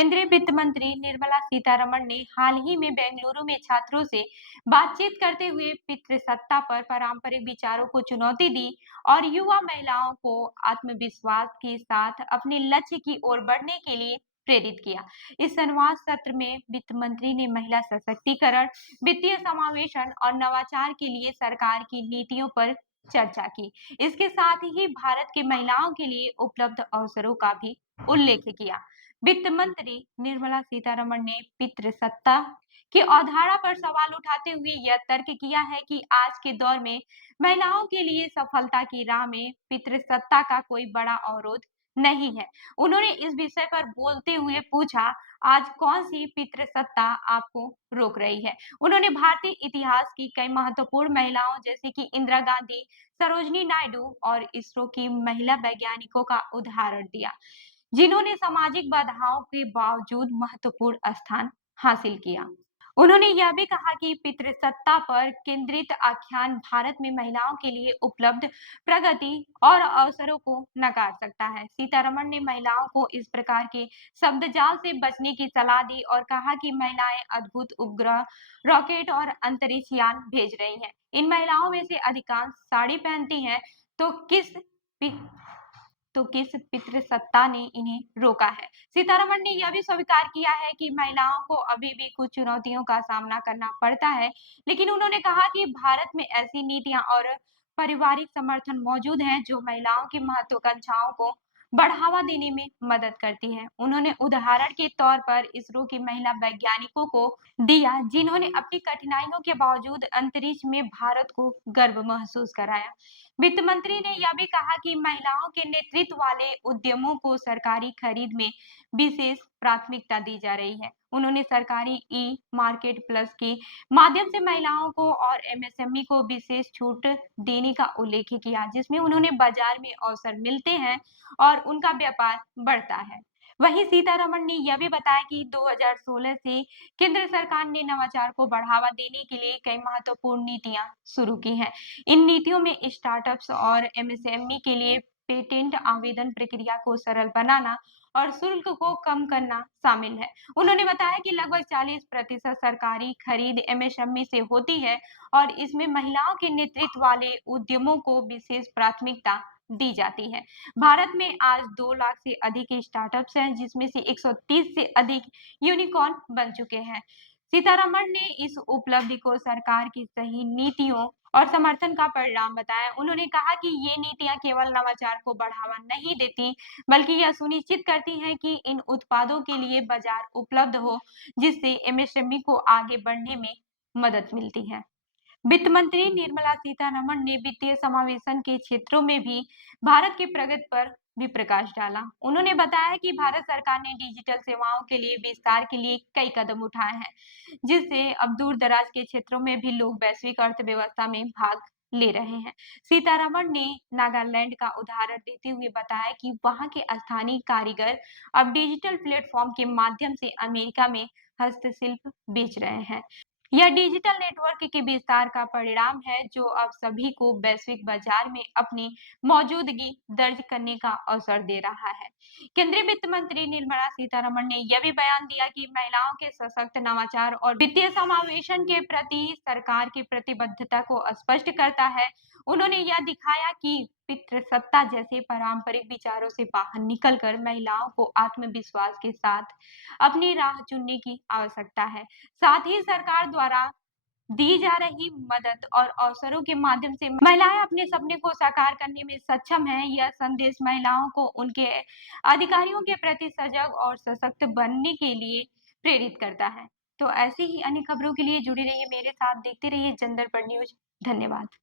केंद्रीय वित्त मंत्री निर्मला सीतारमण ने हाल ही में बेंगलुरु में छात्रों से बातचीत करते हुए पितृसत्ता पर पारंपरिक विचारों को चुनौती दी और युवा महिलाओं को आत्मविश्वास के साथ अपने लक्ष्य की ओर बढ़ने के लिए प्रेरित किया। इस संवाद सत्र में वित्त मंत्री ने महिला सशक्तिकरण, वित्तीय समावेशन और नवाचार के लिए सरकार की नीतियों पर चर्चा की। इसके साथ ही भारत के महिलाओं के लिए उपलब्ध अवसरों का भी उल्लेख किया। वित्त मंत्री निर्मला सीतारमण ने पितृसत्ता की अवधारणा पर सवाल उठाते हुए यह तर्क किया है कि आज के दौर में महिलाओं के लिए सफलता की राह में पितृसत्ता का कोई बड़ा अवरोध नहीं है। उन्होंने इस विषय पर बोलते हुए पूछा, आज कौन सी पितृसत्ता आपको रोक रही है? उन्होंने भारतीय इतिहास की कई महत्वपूर्ण महिलाओं जैसे कि इंदिरा गांधी, सरोजिनी नायडू और इसरो की महिला वैज्ञानिकों का उदाहरण दिया, जिन्होंने सामाजिक बाधाओं के बावजूद महत्वपूर्ण स्थान हासिल किया। उन्होंने यह भी कहा कि पितृसत्ता पर केंद्रित आख्यान भारत में महिलाओं के लिए उपलब्ध प्रगति और अवसरों को नकार सकता है। सीतारमण ने महिलाओं को इस प्रकार के शब्दजाल से बचने की सलाह दी और कहा कि महिलाएं अद्भुत उपग्रह, रॉकेट और अंतरिक्ष यान भेज रही हैं। इन महिलाओं में से अधिकांश साड़ी पहनती हैं, तो किस पितृसत्ता ने इन्हें रोका है? सीतारमण ने यह भी स्वीकार किया है कि महिलाओं को अभी भी कुछ चुनौतियों का सामना करना पड़ता है, लेकिन उन्होंने कहा कि भारत में ऐसी नीतियां और पारिवारिक समर्थन मौजूद हैं जो महिलाओं की महत्वाकांक्षाओं को बढ़ावा देने में मदद करती है। उन्होंने उदाहरण के तौर पर इसरो की महिला वैज्ञानिकों को दिया, जिन्होंने अपनी कठिनाइयों के बावजूद अंतरिक्ष में भारत को गर्व महसूस कराया। वित्त मंत्री ने यह भी कहा कि महिलाओं के नेतृत्व वाले उद्यमों को सरकारी खरीद में विशेष प्राथमिकता दी जा रही है। उन्होंने सरकारी ई मार्केट प्लस के माध्यम से महिलाओं को और एमएसएमई को विशेष छूट देने का उल्लेख किया, जिसमें उन्होंने बाजार में अवसर मिलते हैं और उनका व्यापार बढ़ता है। वहीं सीतारमण ने यह भी बताया कि 2016 से केंद्र सरकार ने नवाचार को बढ़ावा देने के लिए कई महत्वपूर्ण नीतियां शुरू की हैं। इन नीतियों में स्टार्टअप्स और एमएसएमई के लिए पेटेंट आवेदन प्रक्रिया को सरल बनाना और शुल्क को कम करना शामिल है। उन्होंने बताया कि लगभग 40% सरकारी खरीद एमएसएमई से होती है और इसमें महिलाओं के नेतृत्व वाले उद्यमों को विशेष प्राथमिकता दी जाती है। भारत में आज 2 लाख से अधिक स्टार्टअप्स हैं, जिसमें से 130 से अधिक यूनिकॉर्न बन चुके हैं। सीतारमण ने इस उपलब्धि को सरकार की सही नीतियों और समर्थन का परिणाम बताया। उन्होंने कहा कि ये नीतियां केवल नवाचार को बढ़ावा नहीं देती, बल्कि यह सुनिश्चित करती हैं कि इन उत्पादों के लिए बाजार उपलब्ध हो, जिससे एमएसएमई को आगे बढ़ने में मदद मिलती है। वित्त मंत्री निर्मला सीतारमण ने वित्तीय समावेशन के क्षेत्रों में भी भारत की प्रगति पर भी प्रकाश डाला। उन्होंने बताया कि भारत सरकार ने डिजिटल सेवाओं के लिए विस्तार के लिए कई कदम उठाए हैं, जिससे अब दूर दराज के क्षेत्रों में भी लोग वैश्विक अर्थव्यवस्था में भाग ले रहे हैं। सीतारमण ने नागालैंड का उदाहरण देते हुए बताया कि वहां के स्थानीय कारीगर अब डिजिटल प्लेटफॉर्म के माध्यम से अमेरिका में हस्तशिल्प बेच रहे हैं। यह डिजिटल नेटवर्क के विस्तार का परिणाम है, जो अब सभी को वैश्विक बाजार में अपनी मौजूदगी दर्ज करने का अवसर दे रहा है। केंद्रीय वित्त मंत्री निर्मला सीतारमण ने यह भी बयान दिया कि महिलाओं के सशक्त नवाचार और वित्तीय समावेशन के प्रति सरकार की प्रतिबद्धता को स्पष्ट करता है। उन्होंने यह दिखाया कि पितृसत्ता जैसे पारंपरिक विचारों से बाहर निकलकर महिलाओं को आत्मविश्वास के साथ अपनी राह चुनने की आवश्यकता है। साथ ही सरकार द्वारा दी जा रही मदद और अवसरों के माध्यम से महिलाएं अपने सपने को साकार करने में सक्षम हैं। यह संदेश महिलाओं को उनके अधिकारियों के प्रति सजग और सशक्त बनने के लिए प्रेरित करता है। तो ऐसी ही अन्य खबरों के लिए जुड़े रहिए मेरे साथ, देखते रहिए जनदर्पण न्यूज। धन्यवाद।